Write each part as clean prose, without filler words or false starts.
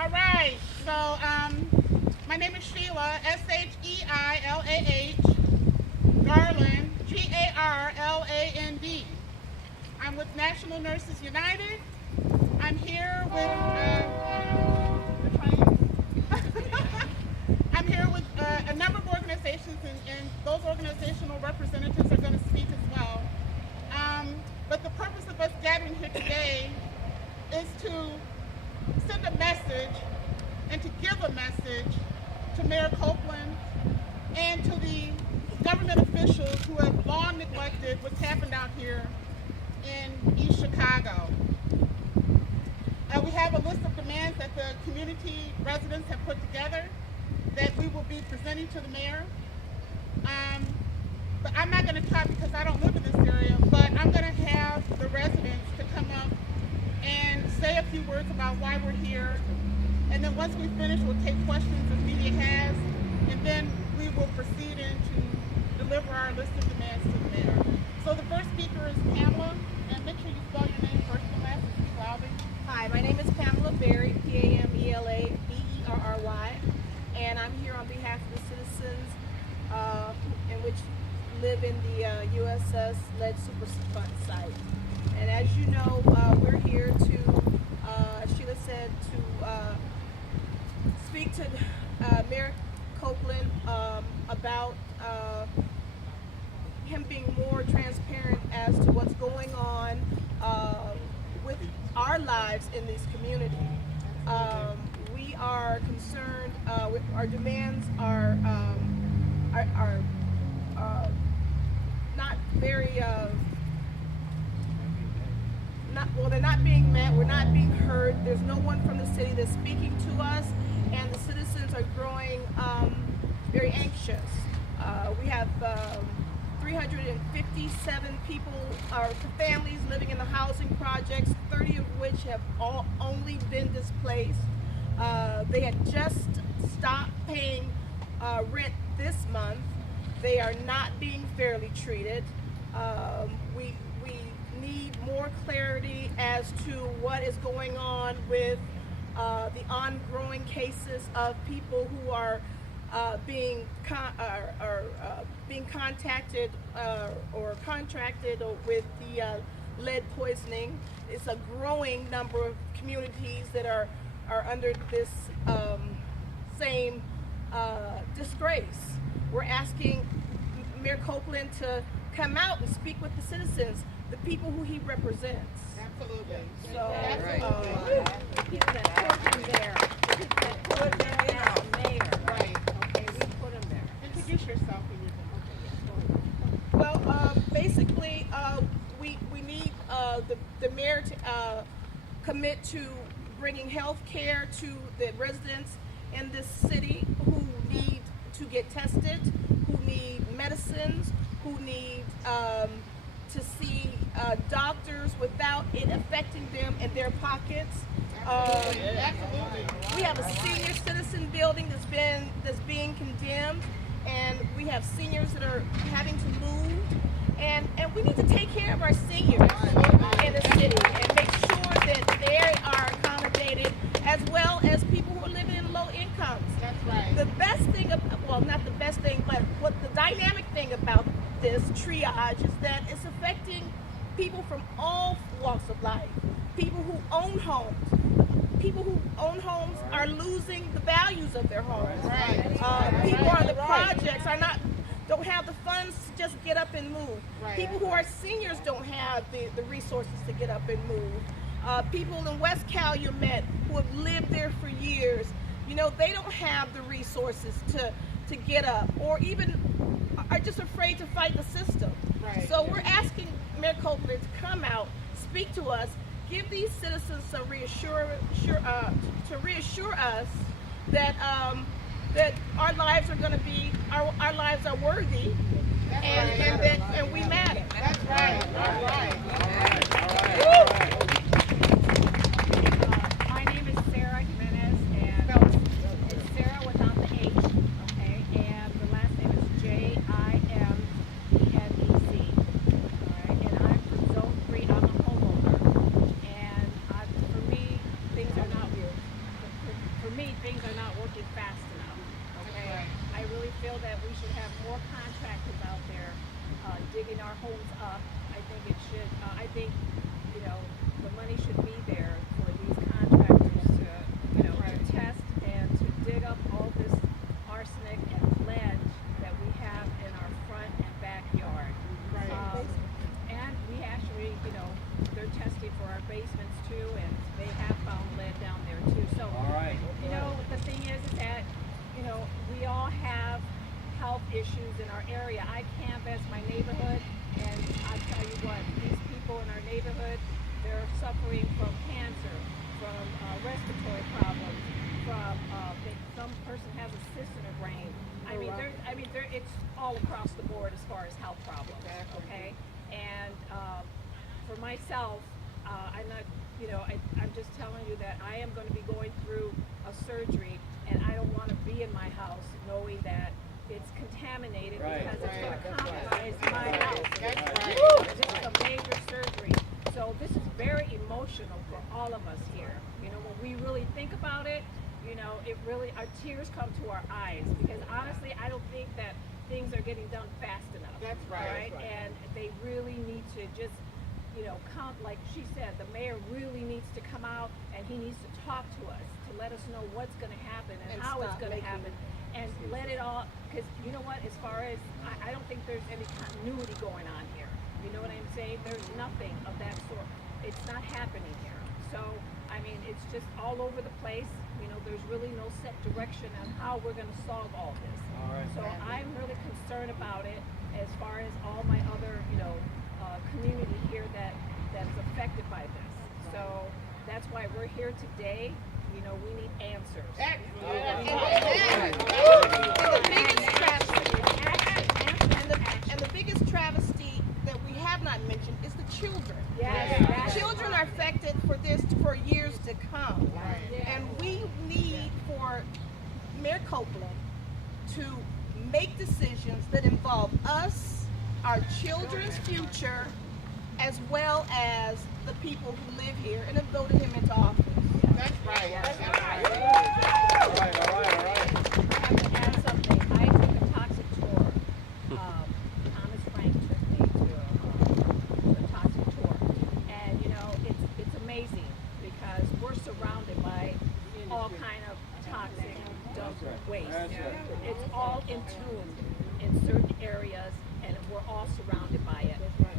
All right. So, my name is Sheila, Sheilah, Garland, Garland. I'm with National Nurses United. I'm here with I'm here with a number of organizations, and those organizational representatives are going to speak as well. But the purpose of us gathering here today is to send a message and to give a message to Mayor Copeland and to the government officials who have long neglected what's happened out here in East Chicago. We have a list of demands that the community residents have put together that we will be presenting to the mayor. But I'm not going to talk because I don't live in this area, but I'm going to have the residents to come up and say a few words about why we're here. And then once we finish, we'll take questions the media has, and then we will proceed into deliver our list of demands to the mayor. So the first speaker is Pamela, and make sure you spell your name first and last and speak loudly. Hi, my name is Pamela Berry, Pamela and I'm here on behalf of the citizens in which live in the USS Superfund Site. And as you know, we're here to, as Sheila said, to speak to Mayor Copeland about him being more transparent as to what's going on with our lives in these communities. We are concerned. Our demands are not very. They're not being met. We're not being heard. There's no one from the city that's speaking to us, and the citizens are growing very anxious. We have 357 people, families living in the housing projects, 30 of which have only been displaced. They had just stopped paying rent this month. They are not being fairly treated. We need more clarity as to what is going on with the ongoing cases of people who are being contacted or contracted with the lead poisoning. It's a growing number of communities that are under this same disgrace. We're asking Mayor Copeland to come out and speak with the citizens, the people who he represents. Absolutely. So, Keep that put him there. Keep that put him there. Mayor. Right. Okay, we put him there. Introduce yourself when you're done. well, basically, we need the mayor to commit to bringing health care to the residents in this city who need to get tested, who need medicines, who need to see doctors without it affecting them in their pockets. Absolutely. We have a senior citizen building that's being condemned, and we have seniors that are having to move, and we need to take care of our seniors in the city and make sure that they are accommodated, as well as people who are living in low incomes. That's right. The best thing, well, not the best thing, but what the dynamic thing about this triage is that it's affecting people from all walks of life. People who own homes. People who own homes are losing the values of their homes. Right. People on the projects don't have the funds to just get up and move. Right. People who are seniors don't have the resources to get up and move. People in West Calumet who have lived there for years, they don't have the resources to get up, or even are just afraid to fight the system. Right. So we're asking Mayor Copeland to come out, speak to us, give these citizens some reassure us that that our lives are going to be our lives are worthy, and we matter. That's right. All right. My name is Sarah Jimenez, and it's Sarah without the H, okay? And the last name is Jimbenez. All right, and I'm from Zone 3. I'm a homeowner, and for me, things are not doing testing for our basements too, and they have found lead down there too. So, All right. you know, the thing is that, you know, we all have health issues in our area. I canvass my neighborhood, and I tell you what, these people in our neighborhood, they're suffering from cancer, from respiratory problems, from some person has a cyst in her brain. It's all across the board as far as health problems. Okay, and for myself, I'm not, you know, I'm just telling you that I am going to be going through a surgery, and I don't want to be in my house knowing that it's contaminated because it's going to compromise my house. This is a major surgery. So this is very emotional for all of us here. You know, when we really think about it, you know, it really, our tears come to our eyes, because honestly, I don't think that things are getting done fast enough. That's right. And they really need to just, you know, come, like she said, the mayor really needs to come out, and he needs to talk to us to let us know what's going to happen and how it's going to happen, and let it all, because you know what, as far as, I don't think there's any continuity going on here. You know what I'm saying? There's nothing of that sort. It's not happening here. So, I mean, it's just all over the place. You know, there's really no set direction on how we're going to solve all this. All right. So I'm really concerned about it, as far as all my other, you know, community here that's affected by this. So that's why we're here today. You know, we need answers. And the biggest travesty that we have not mentioned is the children. Yes. Children are affected for this for years to come. And we need for Mayor Copeland to make decisions that involve us, our children's future, as well as the people who live here and have voted him into office. That's right. All right. I have to add something. I took a toxic tour. Thomas Frank took me to a toxic tour, and you know, it's amazing, because we're surrounded by all kind of toxic dump waste. It's all entombed in certain areas, and we're all surrounded by it.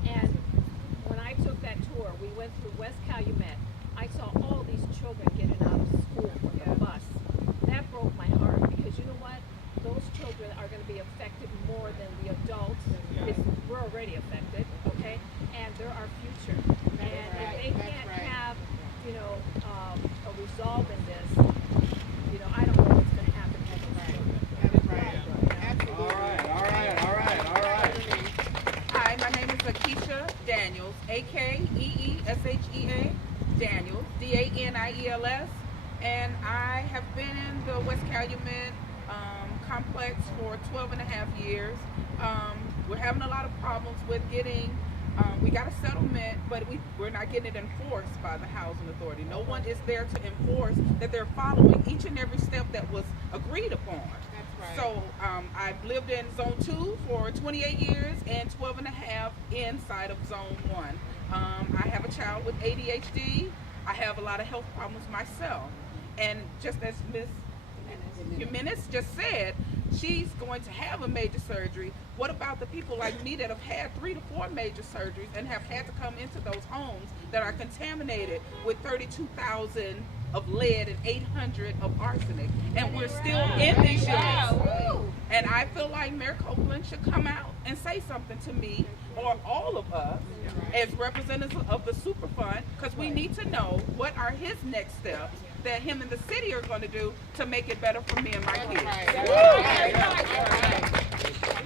And when I took that tour, we went through West Calumet. I saw all these children getting out of school from the bus. That broke my heart, because you know what? Those children are going to be affected more than the adults. We're already affected, okay? And they're our future. And if they can't have, you know, a resolve in this, you know, I don't know what's going to happen to those children. All right. Hi, my name is Akeisha Daniels, A-K-E-E-S-H-E-A, Daniels, D-A-N-I-E-L-S, and I have been in the West Calumet complex for 12 and a half years. We're having a lot of problems with getting, we got a settlement, but we're not getting it enforced by the Housing Authority. No one is there to enforce that they're following each and every step that was agreed upon. So I've lived in Zone 2 for 28 years and 12 and a half inside of Zone 1. I have a child with ADHD. I have a lot of health problems myself. And just as Ms. Jimenez just said, she's going to have a major surgery. What about the people like me that have had 3 to 4 major surgeries and have had to come into those homes that are contaminated with 32,000 of lead and 800 of arsenic, and we're still in these units. And I feel like Mayor Copeland should come out and say something to me or all of us as representatives of the Superfund, because we need to know what are his next steps that him and the city are going to do to make it better for me and my kids.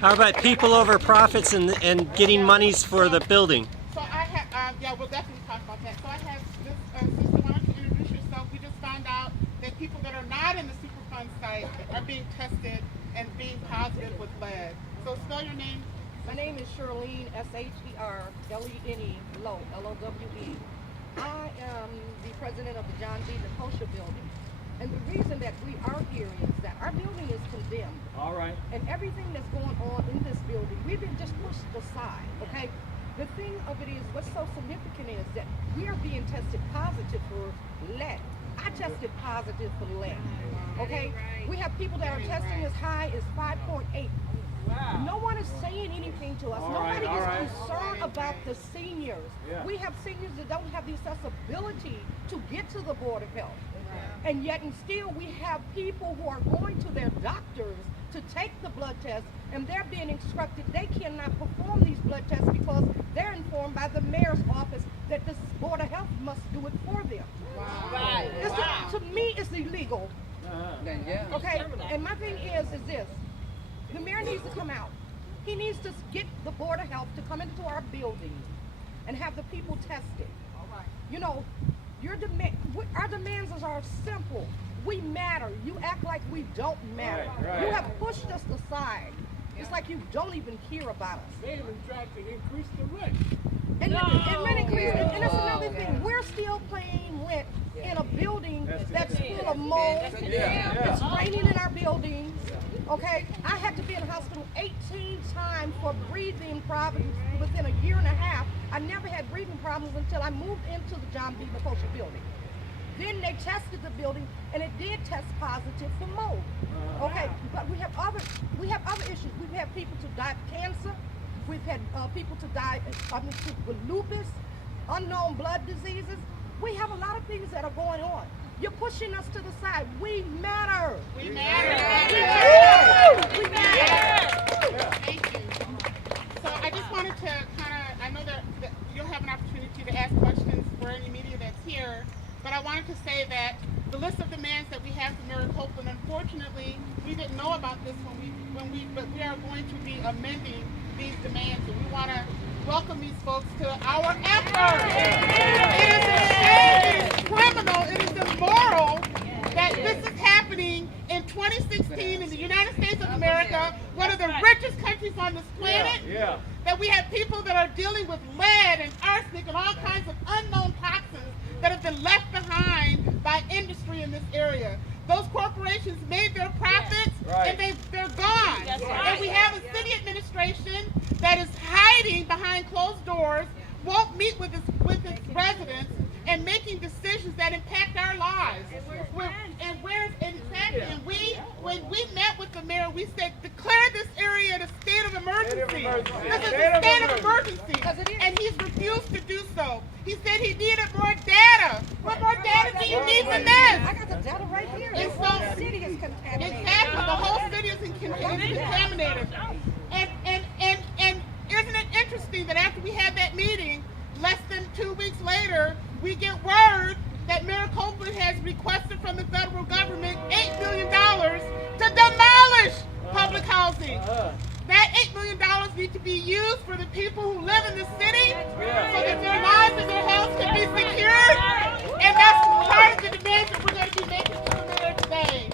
How about people over profits and getting monies for the building? So I have, we'll definitely talk about that. So I have this, sister, why don't you introduce yourself? We just found out that people that are not in the Superfund site are being tested and being positive with lead. So spell your name. My name is Shirlene, S-H-E-R-L-E-N-E, Lowe, L-O-W-E. I am the president of the John D. DeKosha building. And the reason that we are here is that our building is condemned. All right. And everything that's going on in this building, we've been just pushed aside, okay? The thing of it is, what's so significant is that we are being tested positive for lead. I tested positive for lead, okay? We have people that are testing as high as 5.8. No one is saying anything to us. Nobody is concerned about the seniors. We have seniors that don't have have the accessibility to get to the Board of Health. And yet and still we have people who are going to their doctors to take the blood test, and they're being instructed they cannot perform these blood tests because they're informed by the mayor's office that this Board of Health must do it for them. Right. To me, it's illegal. Yeah. Okay, and my thing is this. The mayor needs to come out. He needs to get the Board of Health to come into our buildings and have the people tested. You know, our demands are simple. We matter. You act like we don't matter. Right. You have pushed us aside. It's like you don't even care about us. They even tried to increase the rent. And that's another thing. We're still paying rent in a building that's full of mold. It's raining in our buildings. Okay, I had to be in the hospital 18 times for breathing problems within a year and a half. I never had breathing problems until I moved into the John B. McCosha building. Then they tested the building, and it did test positive for mold. Okay, but we have other issues. We've had people to die of cancer. We've had people to die with lupus, unknown blood diseases. We have a lot of things that are going on. You're pushing us to the side. We matter. We matter. We matter. Thank you. So I just wanted to I know that you'll have an opportunity to ask questions for any media that's here, but I wanted to say that the list of demands that we have for Mayor Copeland, unfortunately, we didn't know about this but we are going to be amending these demands, and we want to welcome these folks to our effort. It is a shame, it is criminal, it is immoral that this is happening in 2016 in the United States of America, one of the richest countries on this planet, that we have people that are dealing with lead and arsenic and all kinds of unknown toxins that have been left behind by industry in this area. Those corporations made their profits and they're gone. And we have a city administration that is hiding behind closed doors, won't meet with its residents, and making decisions that impact our lives. And when we met with the mayor, we said, declare this area a state of emergency. This is a state of emergency. And he's refused to do so. He said he needed more data. What more data do you need than this? I got the data right here. And The whole city is contaminated. Exactly, the whole city is contaminated. And isn't it interesting that after we had that meeting, less than 2 weeks later, we get word that Mayor Copeland has requested from the federal government $8 million to demolish public housing. That $8 million needs to be used for the people who live in the city so that their lives and their health can be secured. And that's part of the demand that we're going to be making to the mayor today.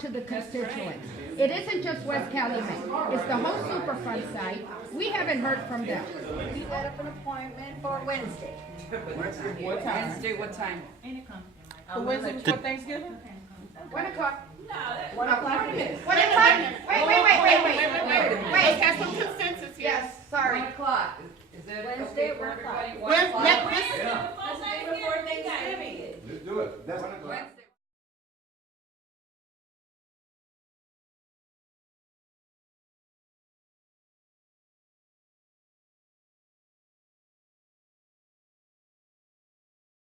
To the constituents. It isn't just West Calumet. It's the whole Superfund site. We haven't heard from them. We set up an appointment for Wednesday. What time? Wednesday, what time? For Wednesday before Thanksgiving? 1 o'clock.